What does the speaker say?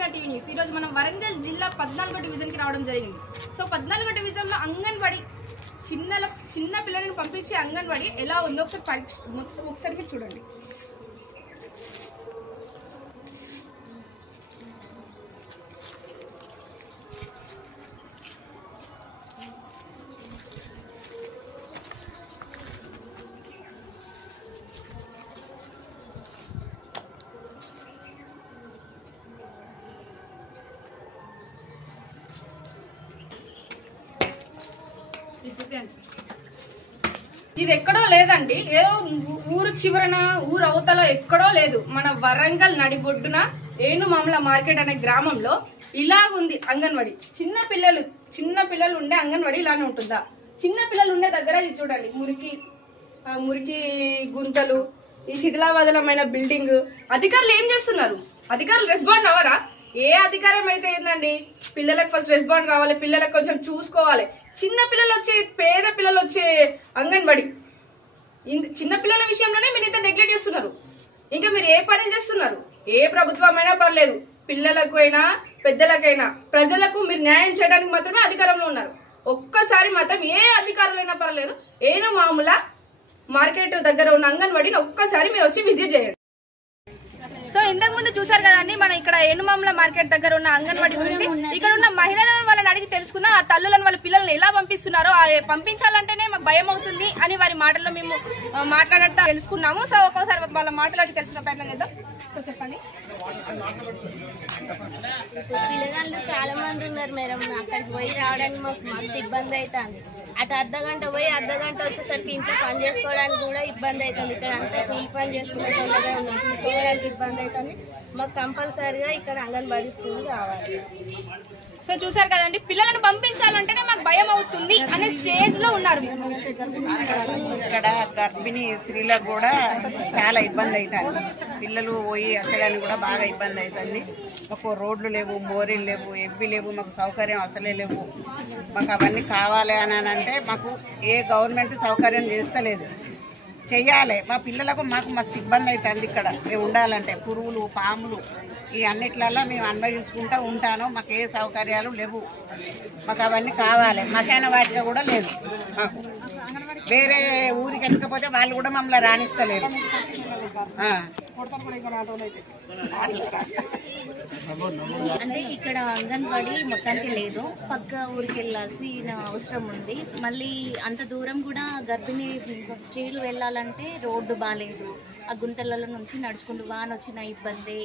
Krishna TV news. ఈ రోజు మనం వరంగల్ జిల్లా 14వ డివిజన్ కి రావడం జరిగింది. సో 14వ డివిజన్ లో అంగన్వాడీ చిన్న పిల్లలను పంపించే అంగన్వాడీ ఎలా ఉందో ఒకసారి మీరు చూడండి. ఇది ఎక్కడో లేదండి, ఏదో ఊరు చివరన ఊరు అవతల ఎక్కడో లేదు. మన వరంగల్ నడిబొడ్డున ఏనుమామల మార్కెట్ అనే గ్రామంలో ఇలాగుంది అంగన్వాడీ. చిన్న పిల్లలు ఉండే అంగన్వాడీ ఇలానే ఉంటుందా? చిన్న పిల్లలు ఉండే దగ్గర ఇది చూడండి, మురికి గుంతలు, ఈ శిథిలావదలమైన బిల్డింగ్. అధికారులు ఏం చేస్తున్నారు? అధికారులు రెస్పాండ్ అవరా? ఏ అధికారం అయితే ఏందండి, పిల్లలకు ఫస్ట్ రెస్పాండ్ కావాలి, పిల్లలకు కొంచెం చూసుకోవాలి. చిన్న పిల్లలు వచ్చే, పేద పిల్లలు వచ్చే అంగన్వాడీ, చిన్న పిల్లల విషయంలోనే మీరు ఇంత నెగ్లెక్ట్ చేస్తున్నారు. ఇంకా మీరు ఏ పని చేస్తున్నారు? ఏ ప్రభుత్వమైనా పర్లేదు, పిల్లలకు అయినా పెద్దలకైనా ప్రజలకు మీరు న్యాయం చేయడానికి మాత్రమే అధికారంలో ఉన్నారు. ఒక్కసారి మాత్రం ఏ అధికారులైనా పర్లేదు, ఏనుమామల మార్కెట్ దగ్గర ఉన్న అంగన్వాడీని ఒక్కసారి మీరు వచ్చి విజిట్ చేయండి. సో ఇంతకు ముందు చూసారు కదండి, మనం ఇక్కడ ఏనుమామల మార్కెట్ దగ్గర ఉన్న అంగన్వాడీ గురించి. ఇక్కడ ఉన్న మహిళలను వాళ్ళని అడిగి తెలుసుకుందాం. ఆ తల్లులను వాళ్ళ పిల్లల్ని ఎలా పంపిస్తున్నారో, పంపించాలంటేనే మాకు భయం అవుతుంది అని వారి మాటల్లో మేము మాట్లాడటం తెలుసుకున్నాము. సో ఒక్కోసారి వాళ్ళ మాటలు అడిగి తెలుసుకునే ప్రయత్నం చేద్దాం. సో చెప్పండి. పిల్లగాళ్ళు చాలా మంది ఉన్నారు మేడం. అక్కడికి పోయి రావడానికి మాకు మస్తు ఇబ్బంది అవుతుంది. అటు అర్ధగంట పోయి అర్ధగంట వచ్చేసరికి ఇంట్లో పని చేసుకోవడానికి కూడా ఇబ్బంది అవుతుంది. ఇక్కడ అంతా కూలి పని చేసుకునే వాళ్ళగా ఉన్నాం, తీసుకోవడానికి ఇబ్బంది అవుతుంది. మాకు కంపల్సరీగా ఇక్కడ అంగన్వాడీ స్కూల్ కావాలి. సో చూసారు కదండి, పిల్లలను పంపించాలంటేనే మాకు భయం అవుతుంది అనే స్టేజ్ లో ఉన్నారు. ఇక్కడ గర్భిణీ స్త్రీలకు కూడా చాలా ఇబ్బంది అవుతుంది. పిల్లలు పోయి అసలని కూడా బాగా ఇబ్బంది అవుతుంది. మాకు రోడ్లు లేవు, మోరీలు లేవు, ఎవ్వి లేవు, మాకు సౌకర్యం అసలే లేవు. మాకు అవన్నీ కావాలి అని అంటే మాకు ఏ గవర్నమెంట్ సౌకర్యం చేస్తలేదు. చెయ్యాలి. మా పిల్లలకు మాకు మస్తు ఇబ్బంది అవుతుంది. ఇక్కడ మేము ఉండాలంటే పురుగులు, పాములు, ఈ అన్నిట్లలో మేము అనుభవించుకుంటూ ఉంటాను. మాకు ఏ సౌకర్యాలు లేవు. మాకు అవన్నీ కావాలి. మశాన వాటిగా కూడా లేదు. మాకు వేరే ఊరికి వెళ్ళకపోతే వాళ్ళు కూడా మమ్మల్ని రాణిస్తలేరు. అంటే ఇక్కడ అంగన్వాడీ మొత్తానికి లేదు, పక్క ఊరికి వెళ్ళాల్సిన అవసరం ఉంది. మళ్ళీ అంత దూరం కూడా గర్భిణీ స్త్రీలు వెళ్ళాలంటే రోడ్డు బాగాలేదు. ఆ గుంతలలో నుంచి నడుచుకుంటూ వాన వచ్చిన ఇబ్బంది.